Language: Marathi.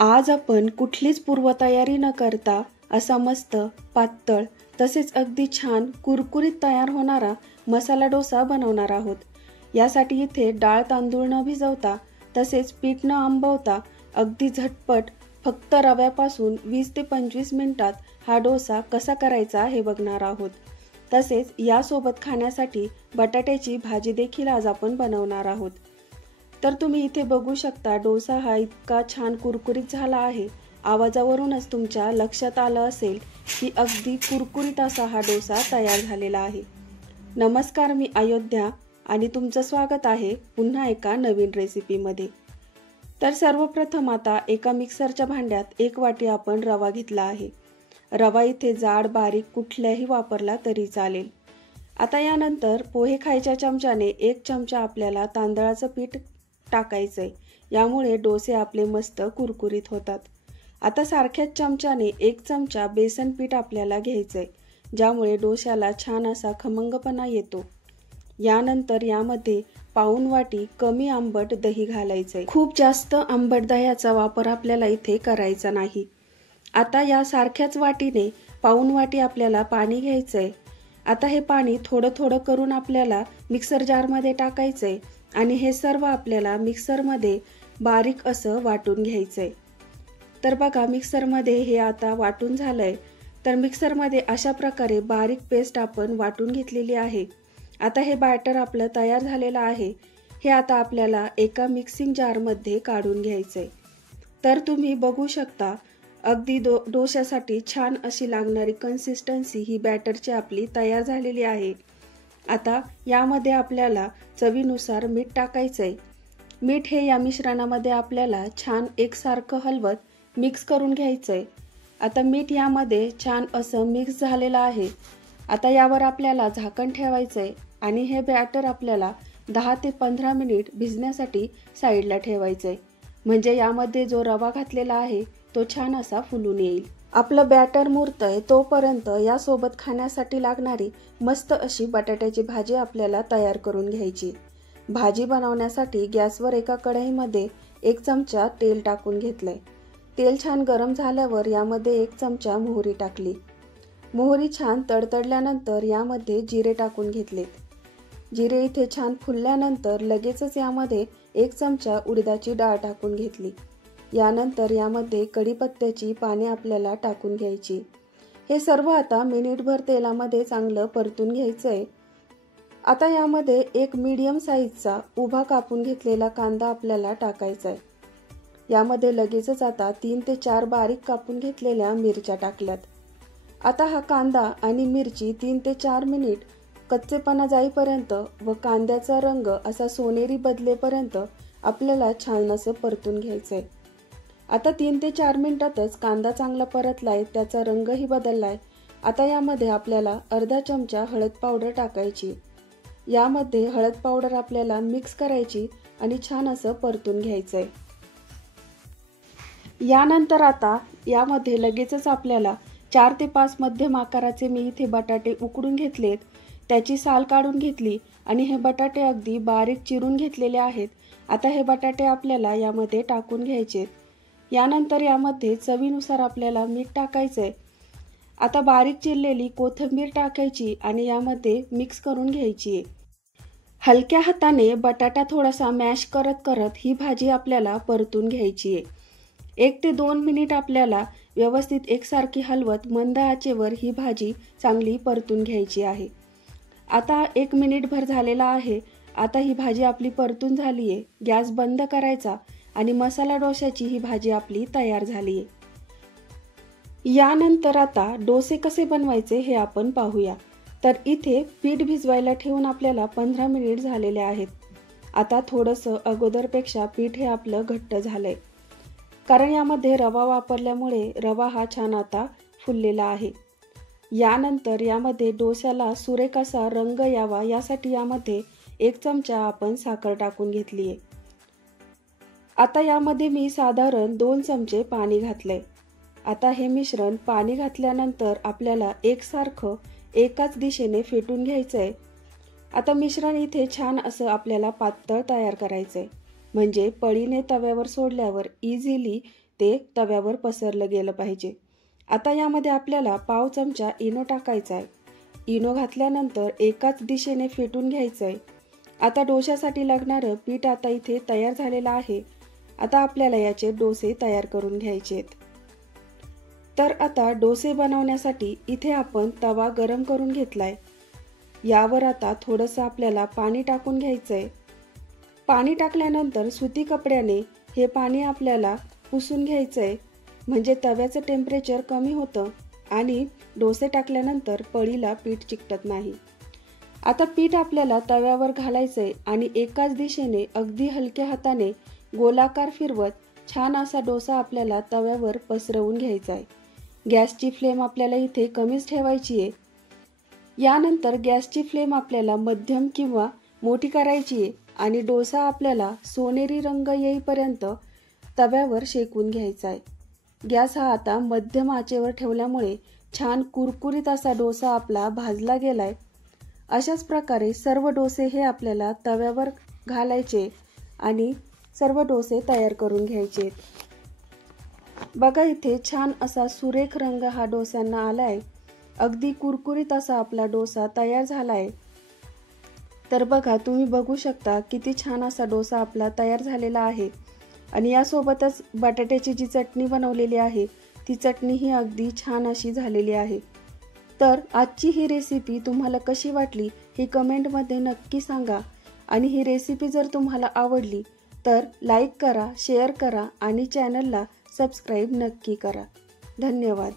आज आपण कुठलीच पूर्वतयारी न करता असा मस्त पातळ तसेच अगदी छान कुरकुरीत तयार होणारा मसाला डोसा बनवणार आहोत। यासाठी इथे डाळ तांदूळ न भिजवता तसेच पीठ न आंबवता अगदी झटपट फक्त रव्यापासून 20 ते 25 मिनिटात हा डोसा कसा करायचा हे बघणार आहोत। तसेच यासोबत खाण्यासाठी बटाट्याची भाजी देखील आज आपण बनवणार आहोत। तर तुम्ही इथे बघू शकता डोसा हा इतका छान कुरकुरीत झाला आहे। आवाजावरूनच तुमच्या लक्षात आलं असेल की अगदी कुरकुरीत असा हा डोसा तयार झालेला आहे। नमस्कार, मी अयोध्या आणि तुमचं स्वागत आहे पुन्हा एका नवीन रेसिपीमध्ये। तर सर्वप्रथम आता एका मिक्सरच्या भांड्यात 1 वाटी आपण रवा घेतला आहे। रवा इथे जाड बारीक कुठलाही वापरला तरी चालेल। आता यानंतर पोहे खायच्या चमच्याने 1 चमचा आपल्याला तांदळाचं पीठ टाकायचंय, यामुळे डोसे आपले मस्त कुरकुरीत होतात। आता सारख्याच चमच्याने 1 चमचा बेसन पीठ आपल्याला घ्यायचंय, ज्यामुळे डोश्याला छान असा खमंगपणा येतो। यानंतर यामध्ये पाऊण वाटी कमी आंबट दही घालायचंय। खूप जास्त आंबट दह्याचा वापर आपल्याला इथे करायचा नाही। आता या सारख्याच वाटीने पाऊण वाटी आपल्याला पाणी घ्यायचंय। आता हे पाणी थोडं थोडं करून आपल्याला मिक्सर जारमध्ये टाकायचंय आणि हे सर्व आपल्याला मिक्सरमध्ये बारीक असं वाटून घ्यायचंय। तर बघा मिक्सरमध्ये हे आता वाटून झालंय। तर मिक्सरमध्ये अशा प्रकारे बारीक पेस्ट आपण वाटून घेतलेली आहे। आता हे बॅटर आपलं तयार झालेलं आहे। हे आता आपल्याला एका मिक्सिंग जारमध्ये काढून घ्यायचंय। तर तुम्ही बघू शकता अगदी डोश्यासाठी छान अशी लागणारी कन्सिस्टन्सी ही बॅटरची आपली तयार झालेली आहे। आता यामध्ये आपल्याला चवीनुसार मीठ टाकायचंय। मीठ हे या मिश्रणामध्ये आपल्याला छान एकसारखं हलवत मिक्स करून घ्यायचंय। आता मीठ यामध्ये छान असं मिक्स झालेलं आहे। आता यावर आपल्याला झाकण ठेवायचंय आणि हे बॅटर आपल्याला 10 ते 15 मिनिट भिजण्यासाठी साईडला ठेवायचंय, म्हणजे यामध्ये जो रवा घातलेला आहे तो छान असा फुलून येईल। आपलं बॅटर मुरतंय तोपर्यंत यासोबत खाण्यासाठी लागणारी मस्त अशी बटाट्याची भाजी आपल्याला तयार करून घ्यायची। भाजी बनवण्यासाठी गॅसवर एका कढईमध्ये 1 चमचा तेल टाकून घेतलंय। तेल छान गरम झाल्यावर यामध्ये 1 चमचा मोहरी टाकली। मोहरी छान तडतडल्यानंतर यामध्ये जिरे टाकून घेतलेत। जिरे इथे छान फुलल्यानंतर लगेचच यामध्ये 1 चमचा उडदाची डाळ टाकून घेतली। यानंतर यामध्ये कढीपत्त्याची पाने आपल्याला टाकून घ्यायची। हे सर्व आता मिनिटभर तेलामध्ये चांगलं परतून घ्यायचंय। आता यामध्ये एक मीडियम साईजचा उभा कापून घेतलेला कांदा आपल्याला टाकायचा आहे। यामध्ये लगेचच आता 3 ते 4 बारीक कापून घेतलेल्या मिरच्या टाकल्यात। आता हा कांदा आणि मिरची 3 ते 4 मिनिट कच्चेपणा जाईपर्यंत व कांद्याचा रंग असा सोनेरी बदलेपर्यंत आपल्याला छान असं परतून घ्यायचंय। आता 3 ते 4 मिनिटातच कांदा चांगला परतलाय, त्याचा रंगही बदललाय। आता यामध्ये आपल्याला अर्धा चमचा हळद पावडर टाकायची। यामध्ये हळद पावडर आपल्याला मिक्स करायची आणि छान असं परतून घ्यायचंय। यानंतर आता यामध्ये लगेचच आपल्याला 4 ते 5 मध्यम आकाराचे मी इथे बटाटे उकडून घेतलेत, त्याची साल काढून घेतली आणि हे बटाटे अगदी बारीक चिरून घेतलेले आहेत। आता हे बटाटे आपल्याला यामध्ये टाकून घ्यायचे। यानंतर यामध्ये चवीनुसार आपल्याला मीठ टाकायचंय। आता बारीक चिरलेली कोथिंबीर टाकायची आणि यामध्ये मिक्स करून घ्यायची आहे। हलक्या हाताने बटाटा थोडासा मॅश करत करत ही भाजी आपल्याला परतून घ्यायची आहे। 1 ते 2 मिनिट आपल्याला व्यवस्थित एकसारखी हलवत मंद आचेवर ही भाजी चांगली परतून घ्यायची आहे। आता 1 मिनिटभर झालेला आहे। आता ही भाजी आपली परतून झाली आहे। गॅस बंद करायचा आणि मसाला डोश्याची ही भाजी आपली तयार झाली आहे। यानंतर आता डोसे कसे बनवायचे हे आपण पाहूया। तर इथे पीठ भिजवायला ठेवून आपल्याला 15 मिनिट झालेले आहेत। आता थोडंसं अगोदरपेक्षा पीठ हे आपलं घट्ट झालंय, कारण यामध्ये रवा वापरल्यामुळे रवा हा छान आता फुललेला आहे। यानंतर यामध्ये डोस्याला सुरेख असा रंग यावा यासाठी यामध्ये 1 चमचा आपण साखर टाकून घेतली आहे। आता यामध्ये मी साधारण 2 चमचे पाणी घातलंय। आता हे मिश्रण पाणी घातल्यानंतर आपल्याला एकसारखं एकाच दिशेने फेटून घ्यायचंय। आता मिश्रण इथे छान असं आपल्याला पातळ तयार करायचंय, म्हणजे पळीने तव्यावर सोडल्यावर इझिली ते तव्यावर पसरलं गेलं पाहिजे। आता यामध्ये आपल्याला पाव चमचा इनो टाकायचा आहे। इनो घातल्यानंतर एकाच दिशेने फेटून घ्यायचं आहे। आता डोश्यासाठी लागणारं पीठ आता इथे तयार झालेलं आहे। आता आपल्याला याचे डोसे तयार करून घ्यायचे आहेत। तर आता डोसे बनवण्यासाठी इथे आपण तवा गरम करून घेतलाय। यावर आता थोडंसं आपल्याला पाणी टाकून घ्यायचंय। पाणी टाकल्यानंतर सुती कपड्याने हे पाणी आपल्याला पुसून घ्यायचंय, म्हणजे तव्याचं टेम्परेचर कमी होतं आणि डोसे टाकल्यानंतर पळीला पीठ चिकटत नाही। आता पीठ आपल्याला तव्यावर घालायचंय आणि एकाच दिशेने अगदी हलक्या हाताने गोलाकार फिरवत छान असा डोसा आपल्याला तव्यावर पसरवून घ्यायचा आहे। गॅसची फ्लेम आपल्याला इथे कमीच ठेवायची आहे। यानंतर गॅसची फ्लेम आपल्याला मध्यम किंवा मोठी करायची आहे आणि डोसा आपल्याला सोनेरी रंग येईपर्यंत तव्यावर शेकून घ्यायचा आहे। गॅस हा आता मध्यम आचेवर ठेवल्यामुळे छान कुरकुरीत असा डोसा आपला भाजला गेलाय। अशाच प्रकारे सर्व डोसे हे आपल्याला तव्यावर घालायचे आणि सर्व डोसे तयार करून घ्यायचे। बघा इथे छान असा सुरेख रंग हा डोस्यांना आलाय। अगदी कुरकुरीत असा आपला डोसा तयार झालाय। तर बघा तुम्ही बघू शकता किती छान असा डोसा आपला तयार झालेला आहे आणि यासोबतच बटाट्याची जी चटणी बनवलेली आहे ती चटणी ही अगदी छान अशी झालेली आहे। तर आजची ही रेसिपी तुम्हाला कशी वाटली हे कमेंटमध्ये नक्की सांगा आणि ही रेसिपी जर तुम्हाला आवडली तर लाईक करा, शेअर करा आणि चॅनलला सबस्क्राईब नक्की करा। धन्यवाद।